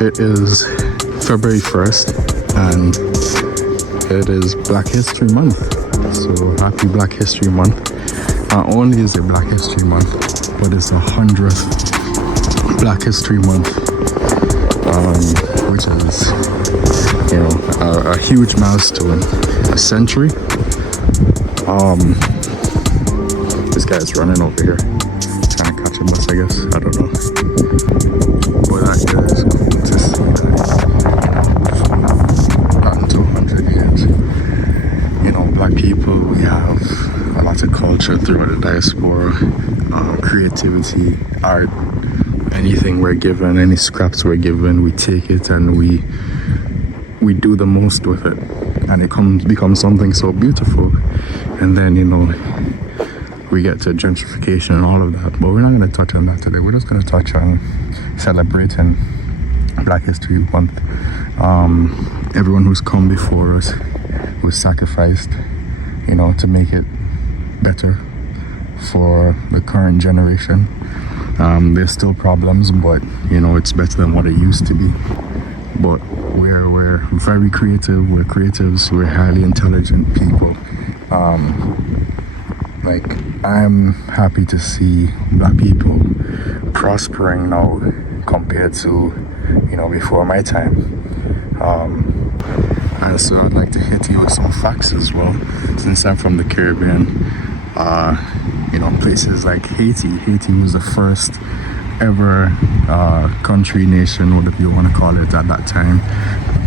It is February 1st and it is Black History Month. So happy Black History Month. Not only is it Black History Month, but it's the 100th Black History Month, which is, you know, a huge milestone. A century. This guy's running over here, trying to catch a bus, I guess. I don't know. But that is cool to see that. Not until 100 years. You know, black people, we have a lot of culture throughout the diaspora, creativity, art, anything we're given, any scraps we're given, we take it and we do the most with it. And it becomes something so beautiful. And then, you know, we get to gentrification and all of that. But we're not going to touch on that today. We're just going to touch on celebrating Black History Month. Everyone who's come before us, who's sacrificed, you know, to make it better for the current generation. There's still problems, but, you know, it's better than what it used to be. But we're very creative. We're creatives. We're highly intelligent people. Like, I'm happy to see black people prospering now compared to, you know, before my time. And so I'd like to hit you with some facts as well, since I'm from the Caribbean. You know, places like Haiti. Haiti was the first ever country, nation, whatever you want to call it at that time,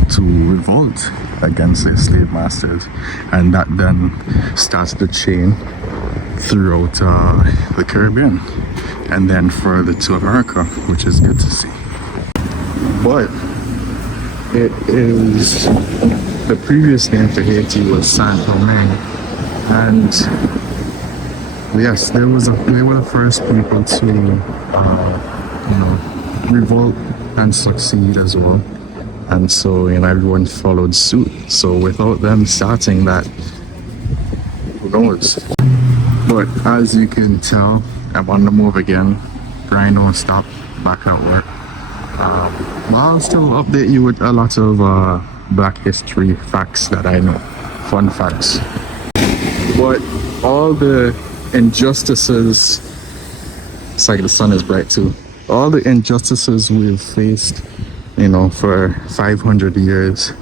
to revolt against their slave masters, and that then starts the chain throughout the Caribbean and then further to America, which is good to see. But it is, the previous name for Haiti was Saint Domingue, and yes, they were the first people to you know, revolt and succeed as well. And so, you know, everyone followed suit. So without them starting that, who knows? But as you can tell, I'm on the move again. Grind don't stop, back at work. I'll still update you with a lot of Black history facts that I know. Fun facts. But all the injustices, it's like the sun is bright too. All the injustices we've faced, you know, for 500 years,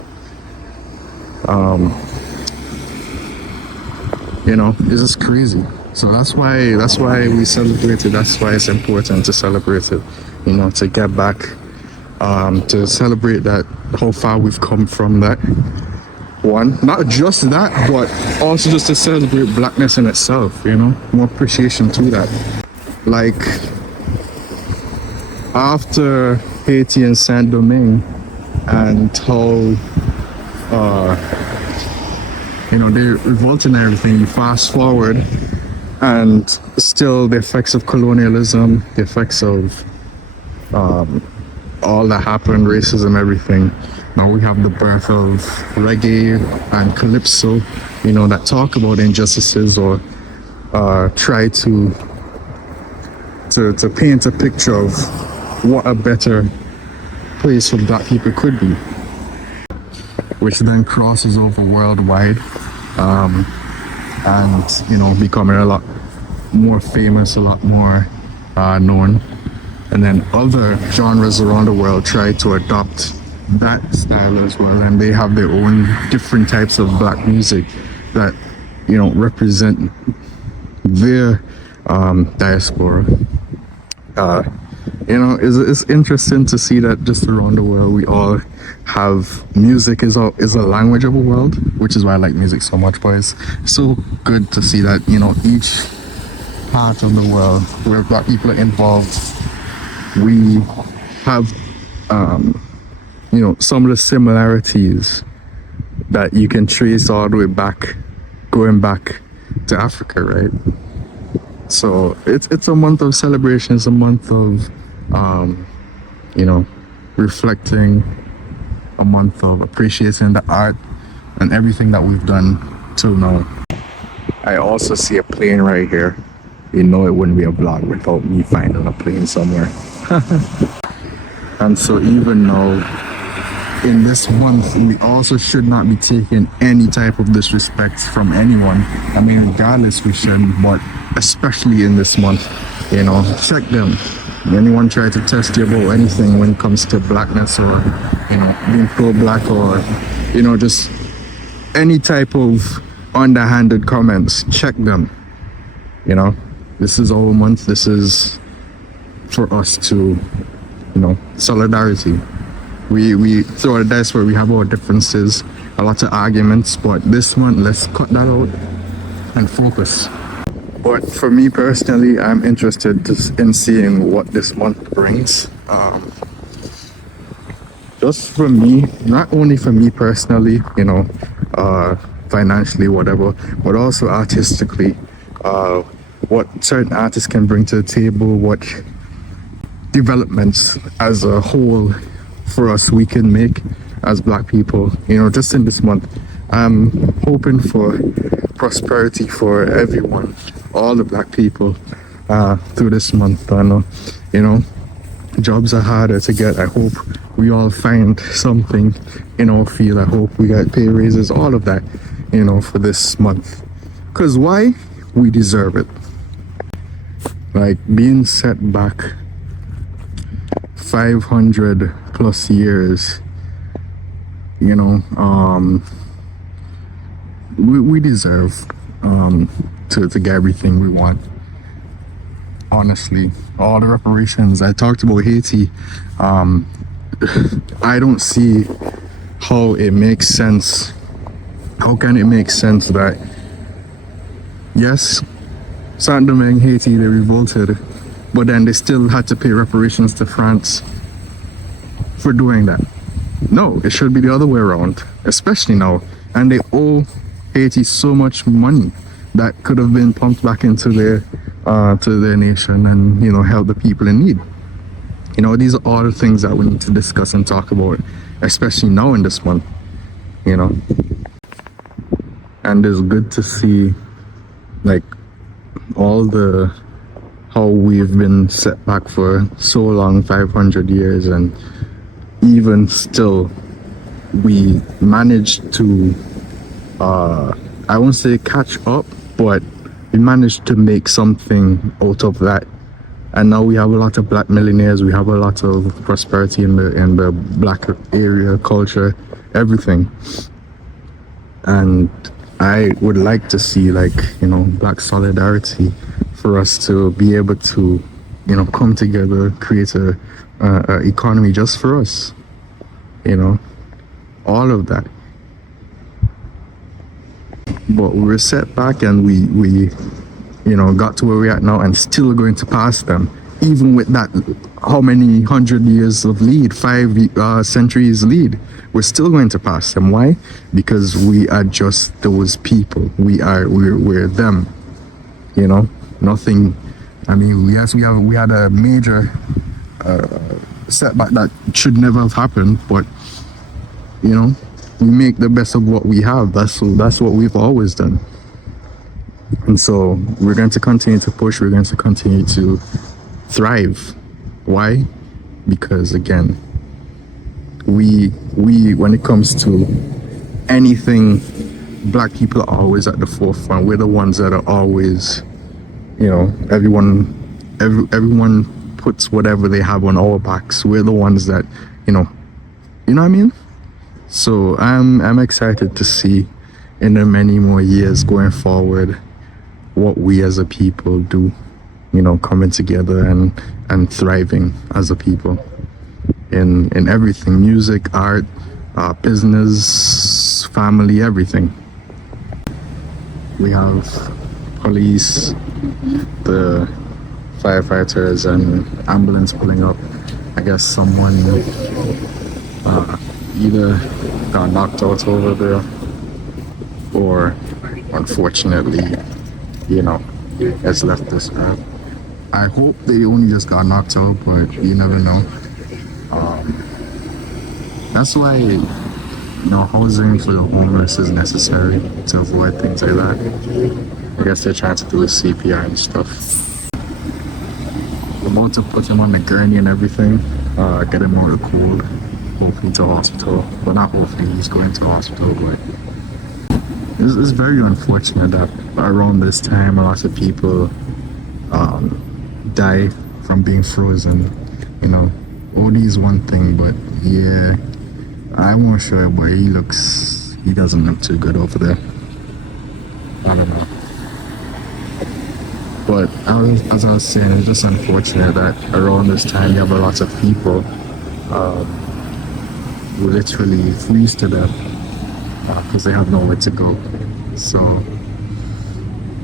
you know, it's just crazy. So that's why we celebrate it. That's why it's important to celebrate it, you know, to get back, to celebrate that, how far we've come from that. One, not just that, but also just to celebrate blackness in itself, you know, more appreciation to that. Like, after Haiti and Saint Domingue, and how, you know, they revolted and everything, fast forward, and still the effects of colonialism, the effects of all that happened, racism, everything. Now we have the birth of reggae and calypso, you know, that talk about injustices or try to paint a picture of what a better place for black people could be, which then crosses over worldwide, and, you know, becoming a lot more famous, a lot more known. And then other genres around the world try to adopt that style as well, and they have their own different types of black music that, you know, represent their diaspora. You know, it's interesting to see that just around the world we all have music is a language of the world, which is why I like music so much. But it's so good to see that, you know, each part of the world where black people are involved, we have you know, some of the similarities that you can trace all the way back, going back to Africa, right? So it's a month of celebration. It's a month of you know, reflecting, a month of appreciating the art and everything that we've done till now. I also see a plane right here. You know, it wouldn't be a vlog without me finding a plane somewhere. And so even now, in this month, we also should not be taking any type of disrespect from anyone. I mean, regardless, we shouldn't, but especially in this month, check them. Anyone try to test you about anything when it comes to blackness or, being pro-black or, just any type of underhanded comments, check them. This is our month. This is for us to, solidarity. We throw the dice where we have our differences, a lot of arguments, but this month, let's cut that out and focus. But for me personally, I'm interested in seeing what this month brings. Just for me, not only for me personally, financially, whatever, but also artistically, what certain artists can bring to the table, what developments as a whole for us we can make as Black people, just in this month. I'm hoping for prosperity for everyone, all the Black people, through this month. I know, jobs are harder to get. I hope we all find something in our field. I hope we get pay raises, all of that, for this month. Because why? We deserve it. Like, being set back 500 plus years, we deserve to get everything we want. Honestly, all the reparations. I talked about Haiti. I don't see how it makes sense. How can it make sense that, yes, Saint Domingue, Haiti, they revolted, but then they still had to pay reparations to France for doing that? No, it should be the other way around, especially now. And they owe Haiti so much money that could have been pumped back into their nation and, help the people in need. These are all the things that we need to discuss and talk about, especially now in this month, And it's good to see, like, how we've been set back for so long, 500 years, and even still we managed to I won't say catch up, but we managed to make something out of that. And now we have a lot of Black millionaires, we have a lot of prosperity in the Black area, culture, everything. And I would like to see, like, Black solidarity for us to be able to, come together, create a economy just for us, all of that. But we were set back, and we got to where we're at now, and still going to pass them, even with that, how many 100 years of lead, 5 centuries lead, we're still going to pass them. Why? Because we are just those people. We're them, nothing. I mean, yes, we had a major setback that should never have happened, but we make the best of what we have. That's what we've always done. And so we're going to continue to push. We're going to continue to thrive. Why? Because, again, we when it comes to anything, Black people are always at the forefront. We're the ones that are always, everyone puts whatever they have on our backs. We're the ones that, you know what I mean? So I'm excited to see in the many more years going forward what we as a people do, coming together and thriving as a people in everything, music, art, business, family, everything. We have police, the firefighters and ambulance pulling up. I guess someone either got knocked out over there, or unfortunately, has left this earth. I hope they only just got knocked out, but you never know. That's why, housing for the homeless is necessary to avoid things like that. I guess they're trying to do a CPR and stuff. We're about to put him on the gurney and everything. get him out of the cold, hopefully to hospital. But not hopefully, he's going to hospital. But it's very unfortunate that around this time a lot of people die from being frozen. You know, OD is one thing, but yeah, I won't show it, but he doesn't look too good over there. I don't know. But as I was saying, it's just unfortunate that around this time you have a lot of people who literally freeze to death because they have nowhere to go. So,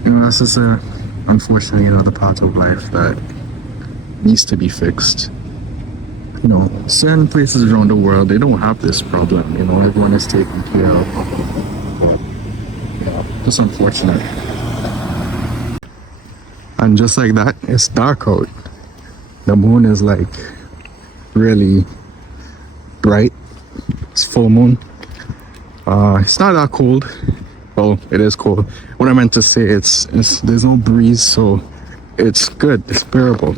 you know, that's just unfortunately another part of life that needs to be fixed. You know, certain places around the world, they don't have this problem. You know, everyone is taken care of. But, yeah, just unfortunate. And just like that, it's dark out. The moon is like really bright. It's full moon. It's not that cold. Well, it is cold. What I meant to say, it's there's no breeze, so it's good. It's bearable.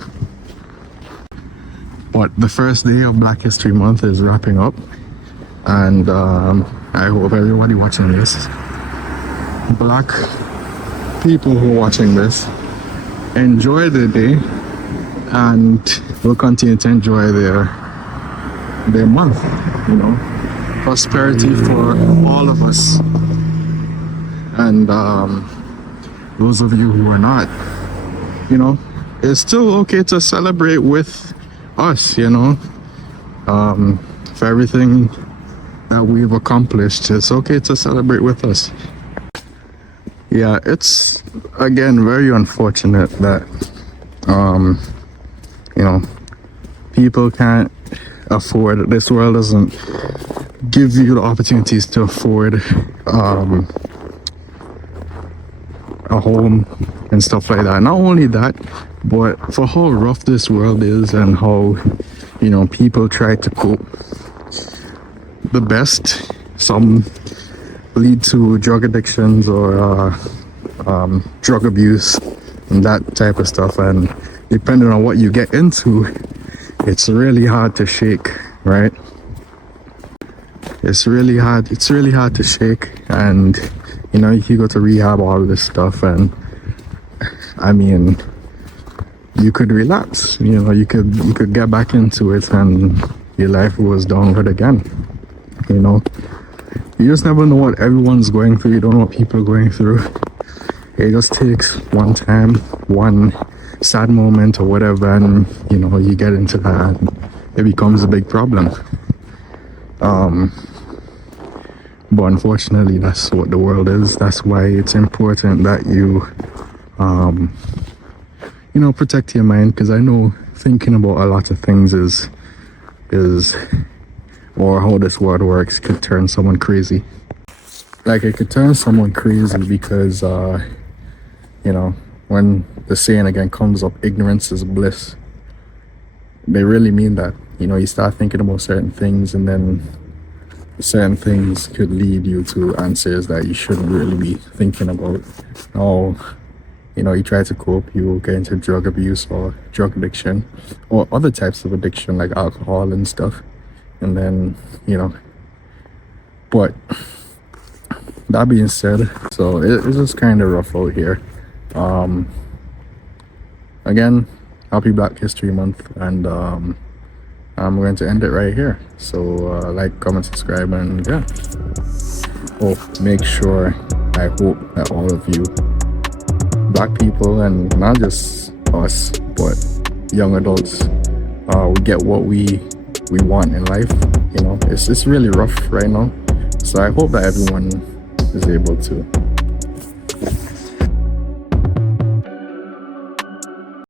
But the first day of Black History Month is wrapping up, and I hope everybody watching this, black people who are watching this, enjoy the day and will continue to enjoy their month. You know, prosperity for all of us. And those of you who are not, you know, it's still okay to celebrate with us, you know, for everything that we've accomplished. It's okay to celebrate with us. Yeah, it's again very unfortunate that you know, people can't afford, this world doesn't give you the opportunities to afford a home and stuff like that. Not only that, but for how rough this world is and how, you know, people try to cope the best. Some lead to drug addictions or drug abuse and that type of stuff, and depending on what you get into, it's really hard to shake, right? It's really hard to shake. And you know, if you go to rehab, all this stuff, and I mean, you could relapse, you know, you could get back into it and your life was downward again. You know, you just never know what everyone's going through. You don't know what people are going through. It just takes one time, one sad moment or whatever, and you know, you get into that and it becomes a big problem. But unfortunately, that's what the world is. That's why it's important that you you know, protect your mind, because I know thinking about a lot of things is or how this world works could turn someone crazy. Like, it could turn someone crazy because you know, when the saying again comes up, ignorance is bliss, they really mean that. You know, you start thinking about certain things, and then certain things could lead you to answers that you shouldn't really be thinking about. Or, you know, you try to cope, you get into drug abuse or drug addiction or other types of addiction like alcohol and stuff. And then, you know, but that being said, so it's just kind of rough out here. Again, happy Black History Month, and I'm going to end it right here. So like, comment, subscribe, and yeah. Oh, make sure, I hope that all of you black people, and not just us, but young adults, we get what we want in life. You know, it's really rough right now, so I hope that everyone is able to